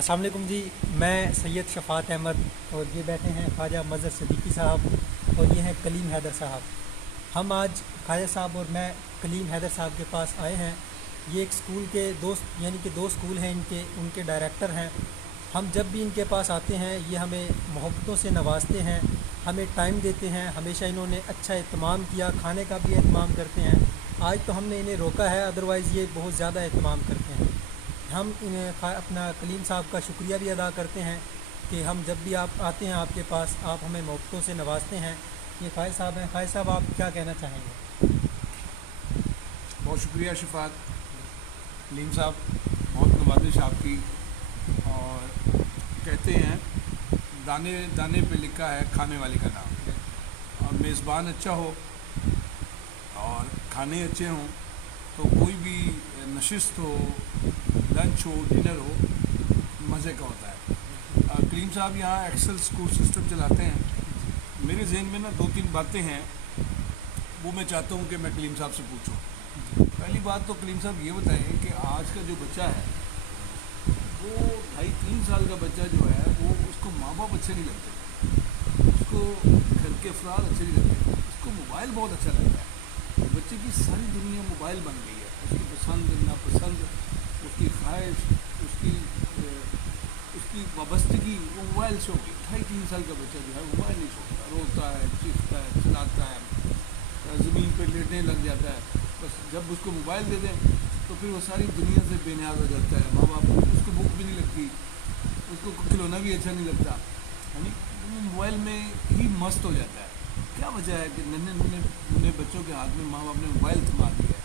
अस्सलाम वालेकुम जी। मैं सैयद शफात अहमद और ये बैठे हैं ख्वाजा मज़हर सिद्दीकी साहब और ये हैं कलीम हैदर साहब। हम आज ख्वाजा साहब और मैं कलीम हैदर साहब के पास आए हैं। ये एक स्कूल के दोस्त यानी कि दो स्कूल हैं उनके डायरेक्टर हैं। हम जब भी इनके पास आते हैं ये हमें मोहब्बतों से नवाजते हैं, हमें टाइम देते हैं। हमेशा इन्होंने अच्छा एहतमाम किया, खाने का भी एहतमाम करते हैं। आज तो हमने इन्हें रोका है, अदरवाइज़ ये बहुत ज़्यादा एहतमाम करते हैं। हम इन्हें अपना कलीम साहब का शुक्रिया भी अदा करते हैं कि हम जब भी आप आते हैं आपके पास आप हमें मोहब्बतों से नवाजते हैं। ये ख्वाजा साहब हैं। ख्वाजा साहब आप क्या कहना चाहेंगे? बहुत शुक्रिया शफात कलीम साहब, बहुत नवाजिश आपकी। और कहते हैं दाने दाने पे लिखा है खाने वाले का नाम। और मेज़बान अच्छा हो और खाने अच्छे हों तो कोई भी नशिस्त हो, लंच हो, डिनर हो, मज़े का होता है। कलीम साहब यहाँ एक्सेल स्कूल सिस्टम चलाते हैं। मेरे जहन में ना 2-3 बातें हैं, वो मैं चाहता हूँ कि मैं कलीम साहब से पूछूँ। पहली बात तो कलीम साहब ये बताएं कि आज का जो बच्चा है वो 2.5-3 साल का बच्चा जो है वो उसको माँ बाप अच्छे नहीं लगते, उसको घर के अफराद अच्छे नहीं लगते, उसको मोबाइल बहुत अच्छा लगता है। बच्चे की सारी दुनिया मोबाइल बन गई है। उसकी पसंद नापसंद, उसकी ख्वाहिश, उसकी वाबस्तगी वो मोबाइल से होगी। 2.5-3 साल का बच्चा जो है मोबाइल नहीं छोड़ता, रोता है, चीखता है, चिल्लाता है, ज़मीन पर लेटने लग जाता है। बस जब उसको मोबाइल दे दें तो फिर वो सारी दुनिया से बेनियाज हो जाता है। माँ बाप उसको भूख भी नहीं लगती, उसको खिलौना भी अच्छा नहीं लगता, यानी वो मोबाइल में ही मस्त हो जाता है। क्या वजह है कि नन्हे बच्चों के हाथ में माँ बाप ने मोबाइल थमा दिया है,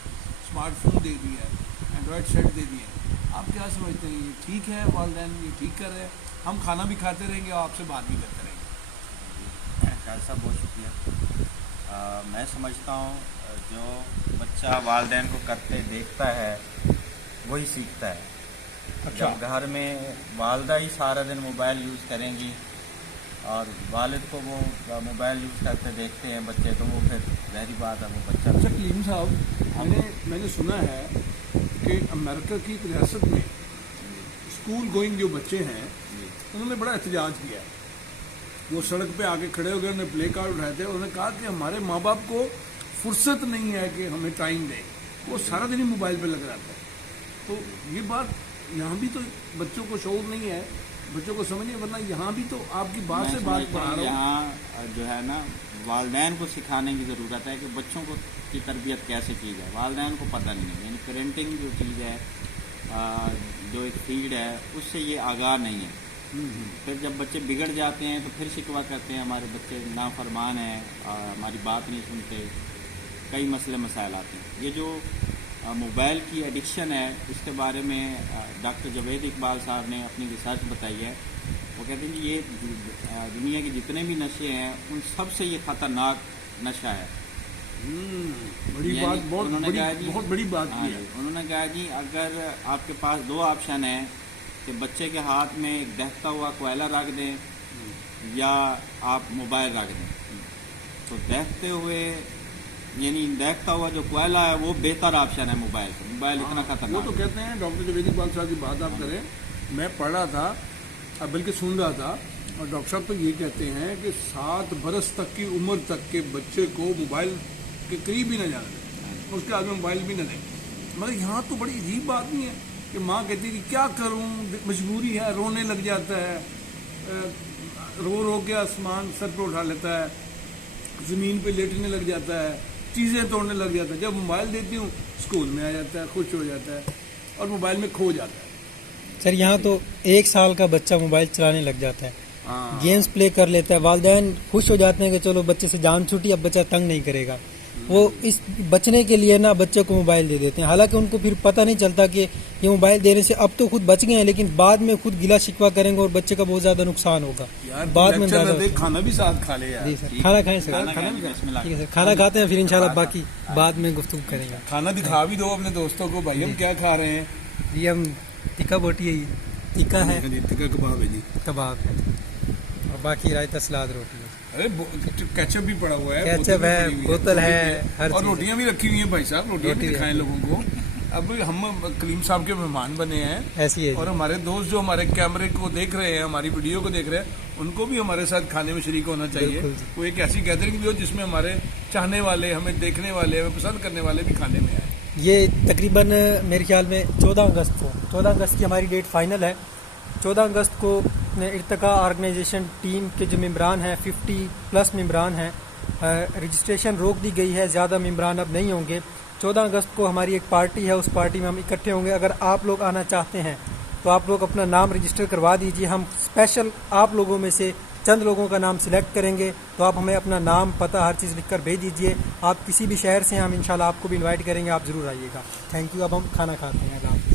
स्मार्टफोन दे दिया है, एंड्रॉयड सेट दे दिए हैं? आप क्या समझते हैं, ये ठीक है? वालिदैन ये ठीक कर रहे हैं? हम खाना भी खाते रहेंगे और आपसे बात भी करते रहेंगे। ख्याल साहब बहुत शुक्रिया। मैं समझता हूँ जो बच्चा वालिदैन को करते देखता है वही सीखता है। अच्छा। जब घर में वालदा ही सारा दिन मोबाइल यूज़ करेंगी और वालिद को वो मोबाइल यूज़ करते देखते हैं बच्चे, तो वो फिर ज़ाहिरी बात है वो बच्चा। अच्छा कलीम साहब, मैंने सुना है कि अमेरिका की एक रियासत में स्कूल गोइंग जो बच्चे हैं उन्होंने बड़ा एहतजाज किया है। वो सड़क पे आके खड़े हो गए, उन्होंने प्ले कार्ड उठाए थे, उन्होंने कहा कि हमारे माँ बाप को फुर्सत नहीं है कि हमें टाइम दें, वो सारा दिन ही मोबाइल पे लग रहता है। तो ये बात यहाँ भी तो बच्चों को शौर नहीं है, बच्चों को समझ नहीं, वरना यहाँ भी तो आपकी बात से बात पढ़ा रहा हूँ। यहाँ जो है ना वालिदैन को सिखाने की ज़रूरत है कि बच्चों को की तरबियत कैसे की जाए। वालिदैन को पता नहीं है, यानी पेरेंटिंग जो चीज़ है, जो एक फील्ड है, उससे ये आगाह नहीं है। फिर जब बच्चे बिगड़ जाते हैं तो फिर शिकवा करते हैं हमारे बच्चे नाफरमान हैं, हमारी बात नहीं सुनते, कई मसले मसाइल आते हैं। ये जो मोबाइल की एडिक्शन है इसके बारे में डॉक्टर जवेद इकबाल साहब ने अपनी रिसर्च बताई है। वो कहते हैं कि ये दुनिया के जितने भी नशे हैं उन सब से ये ख़तरनाक नशा है। बड़ी बात, बहुत बड़ी बात की है। उन्होंने कहा जी अगर आपके पास 2 ऑप्शन हैं कि बच्चे के हाथ में एक दहता हुआ कोयला रख दें या आप मोबाइल रख दें, तो दहते हुए यानी देखता हुआ जो कोयला है वो बेहतर ऑप्शन है मोबाइल से। मोबाइल इतना खतरनाक। वो तो कहते हैं, डॉक्टर जवेद इकबाल साहब की बात आप करें, मैं पढ़ रहा था, अब बल्कि सुन रहा था, और डॉक्टर साहब तो ये कहते हैं कि 7 बरस तक की उम्र तक के बच्चे को मोबाइल के करीब भी न जाने दें, उसके आगे मोबाइल भी न दें। मगर यहाँ तो बड़ी अजीब बात नहीं है कि माँ कहती है कि क्या करूँ, मजबूरी है, रोने लग जाता है, रो रो के आसमान सर पर उठा लेता है, ज़मीन पे लेटने लग जाता है, चीज़ें तोड़ने लग जाता है। जब मोबाइल देती हूँ स्कूल में आ जाता है, खुश हो जाता है और मोबाइल में खो जाता है। सर यहाँ तो 1 साल का बच्चा मोबाइल चलाने लग जाता है, गेम्स प्ले कर लेता है। वालिदैन खुश हो जाते हैं कि चलो बच्चे से जान छूटी, अब बच्चा तंग नहीं करेगा। वो इस बचने के लिए ना बच्चे को मोबाइल दे देते हैं, हालांकि उनको फिर पता नहीं चलता कि ये मोबाइल देने से अब तो खुद बच गए हैं, लेकिन बाद में खुद गिला शिकवा करेंगे और बच्चे का बहुत ज्यादा नुकसान होगा। बाद में खाना भी साथ खा ले यार। जी सर, खाना खाएं सर। ठीक है सर, खाना खाते हैं फिर इंशाल्लाह बाकी बाद में गुफ्तगू करेंगे। खाना दिखा भी दो अपने दोस्तों को, भाई हम क्या खा रहे हैं। जी हम टिक्का बोटी है, टिक्का है, टिक्का कबाब है जी, कबाब है, और बाकी रायता सलाद रोटी है। अरे केचप भी पड़ा हुआ है, केचप है, बोतल है, हर और रोटियां भी रखी हुई हैं भाई साहब, रोटियां भी दिखाएं लोगों को। अब हम कलीम साहब के मेहमान बने हैं ऐसी है और हमारे दोस्त जो हमारे कैमरे को देख रहे हैं, हमारी वीडियो को देख रहे हैं, उनको भी हमारे साथ खाने में शरीक होना चाहिए। बिल्कुल जी। वो एक ऐसी गैदरिंग भी हो जिसमें हमारे चाहने वाले, हमें देखने वाले, हमें पसंद करने वाले भी खाने में आए। ये तकरीबन मेरे ख्याल में 14 अगस्त की हमारी डेट फाइनल है। 14 अगस्त को इर्तिका ऑर्गेनाइजेशन टीम के जो मेंबरान हैं 50+ मेंबरान हैं, रजिस्ट्रेशन रोक दी गई है, ज़्यादा मेंबरान अब नहीं होंगे। 14 अगस्त को हमारी एक पार्टी है, उस पार्टी में हम इकट्ठे होंगे। अगर आप लोग आना चाहते हैं तो आप लोग अपना नाम रजिस्टर करवा दीजिए। हम स्पेशल आप लोगों में से चंद लोगों का नाम सिलेक्ट करेंगे, तो आप हमें अपना नाम, पता, हर चीज़ लिख कर भेज दीजिए। आप किसी भी शहर से हैं, हम इंशाल्लाह आपको भी इनवाइट करेंगे, आप ज़रूर आइएगा। Thank you. अब हम खाना खाते हैं।